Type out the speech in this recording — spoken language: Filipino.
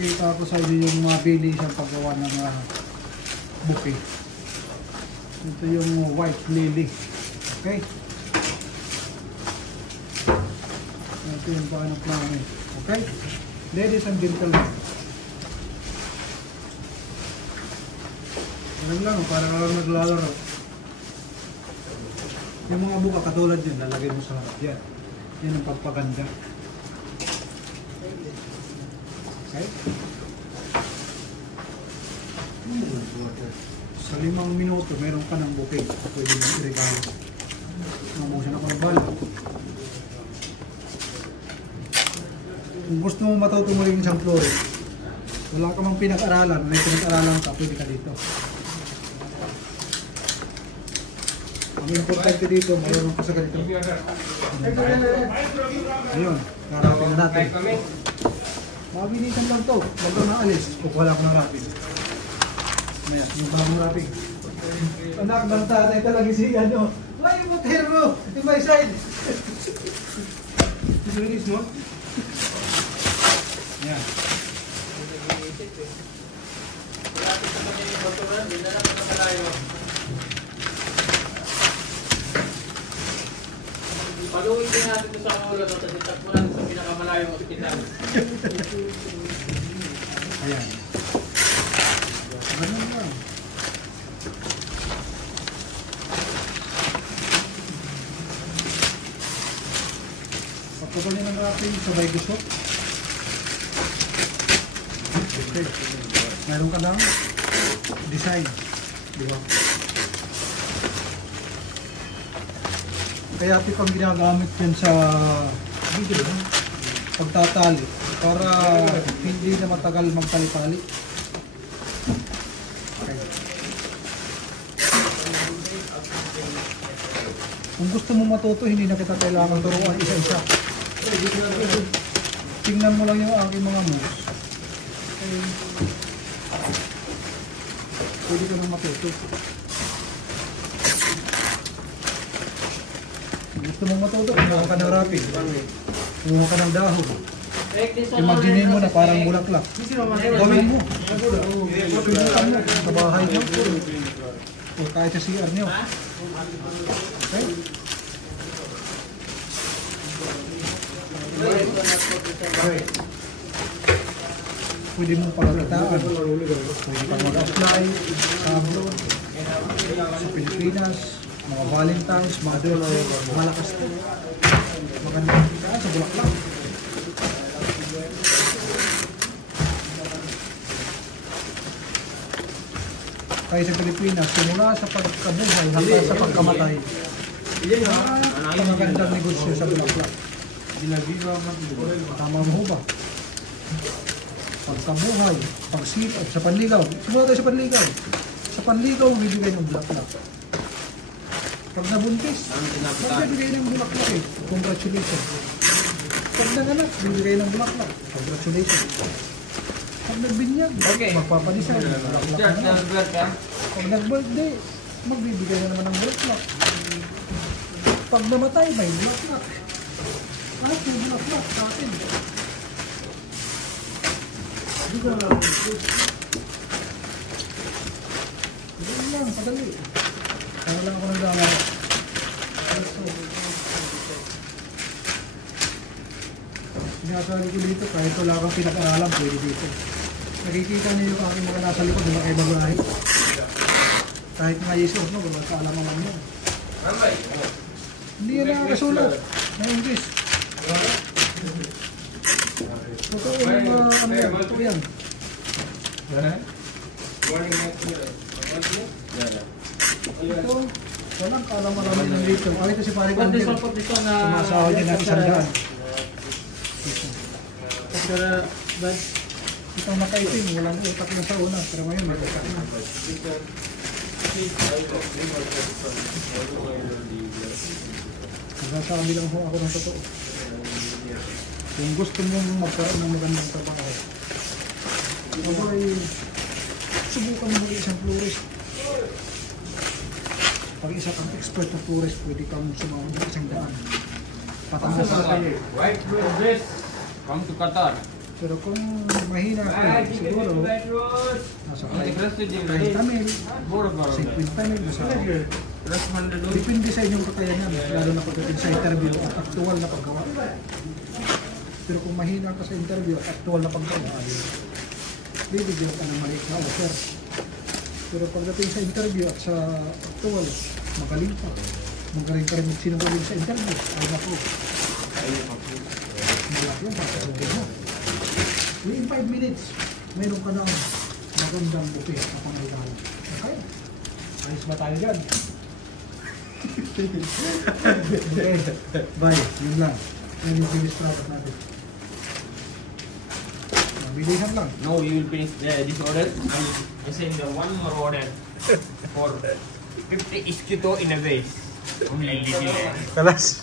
Ipapakita ko sa inyo yung mabili siyang paggawa ng bouquet. Ito yung white lily. Okay? Ito yung paano plano. Okay? Ladies and gentlemen. Ganun lang, para naglalaro. Yung mga buka katulad yun, lalagay mo sa harap yan. Yan ang pagpaganda. Okay? Sa 5 minuto, meron ka ng bouquet. Pwede mo i-regalo. Mamusan ako ng bala. Kung gusto mo matuto mo rin isang florist, wala ka mang pinag-aralan, may pinag-aralan ka, pwede ka dito. Ang importante dito, mayroon ka sa ganito. Ayun, narating na natin. Mabilisan lang to, wag lang naalis, kukuha ko ng rapid. Maya, yung bagong rapid. Anak ng tatay talaga si ano, why you put here bro, in my side? This release mo? Yan. Paluin din natin ito sa ulo, tapos itakbo natin sa pinakamalayong ospital. Ayan. Ganun lang. Pagkabal niya ng wrapping, sabay gusto. Okay. Meron ka ng design. Diba? Kaya ito pang ginagamit yan sa video, pagtatali, para hindi na matagal magtali-tali. Okay. Kung gusto mo matuto, hindi na kita kailangan turuan isa-isa. Tingnan mo lang yung aking mga moves. Okay. Pwede ka nang matuto. Gusto mong matuto, kumuha ka ng rapid, kumuha ka ng dahon. Imaginin mo na parang bulaklak. Gawin mo. Pinutan mo sa bahay nyo. O kahit sa CR nyo. Okay? Pwede mong pagkakitaan. Pwede kang mag-apply, sablon, sa Pilipinas, mga Valentine's, mga malakas na. Magandang kita sa bulaklak. Kaya sa Pilipinas, simula sa pagkabuhay hanggang sa pagkamatay, ang magandang negosyo sa bulaklak. Tama mo ba? Pagkabuhay, pagsilap, sa panligaw. Simula tayo sa panligaw. Sa panligaw, bibigay ng bulaklak. Pag nabuntis, magbibigay ng bulaklak eh. Congratulations. Pag nanganak, bibigay ng bulaklak. Congratulations. Pag nagbinyag, magpapadisay. Pag nag-birthday, magbibigay na naman ng bulaklak. Pag namatay, may bulaklak. Lahat yung bulaklak sa atin. Hindi ka lang. Hindi lang, padali. Kaya lang ako nagdamay. Sinasali ko dito, kahit wala kang pinag-aralan, pwede dito. Nakikita niyo yung aking mga nasa likod, wala kayo babae. Kahit nga Jesus, no, wala ka alam naman yun. Hindi yan nakakasulat. Na English. Totoo yung ano yan, totoo yan. Ito, walang kaalaman-alaman ng dito. Ito si Pari Kongkir. Sumasahod din ng 100. Itong makaitim, walang utak na sa una. Pero ngayon may utak na. Nagsasabi lang ako ng totoo. Kung gusto mong magkaroon ng magandang trabaho, ako ay subukan mo isang florist. Pag isa kang expert na florist, pwede kang sumawag ng 100. Patanda sa kayo. White blue dress, come to Qatar. Pero kung mahina ka, siguro, nasa 30 mil, 50 mil, nasa depende sa inyong kakayanan, lalo na pagdating sa interview at actual na paggawa. Pero kung mahina ka sa interview at actual na paggawa, bibigyan ka ng maliit na offer. Pero pagdating sa interview at sa actual, magaling pa. Magaling ka rin magsinungaling sa interview. Ay naku. Malaki yan, pasasabihin mo. Within 5 minutes, mayroon ka ng magandang buffet na pangalaman. Okay? Ayos ba tayo dyan? Okay. Bye. Yun lang. Yan yung finish product natin. Bilihan lang. No, you will finish this order. I send the one more order for 50 SQ2 in a vase. Only little. Kalas.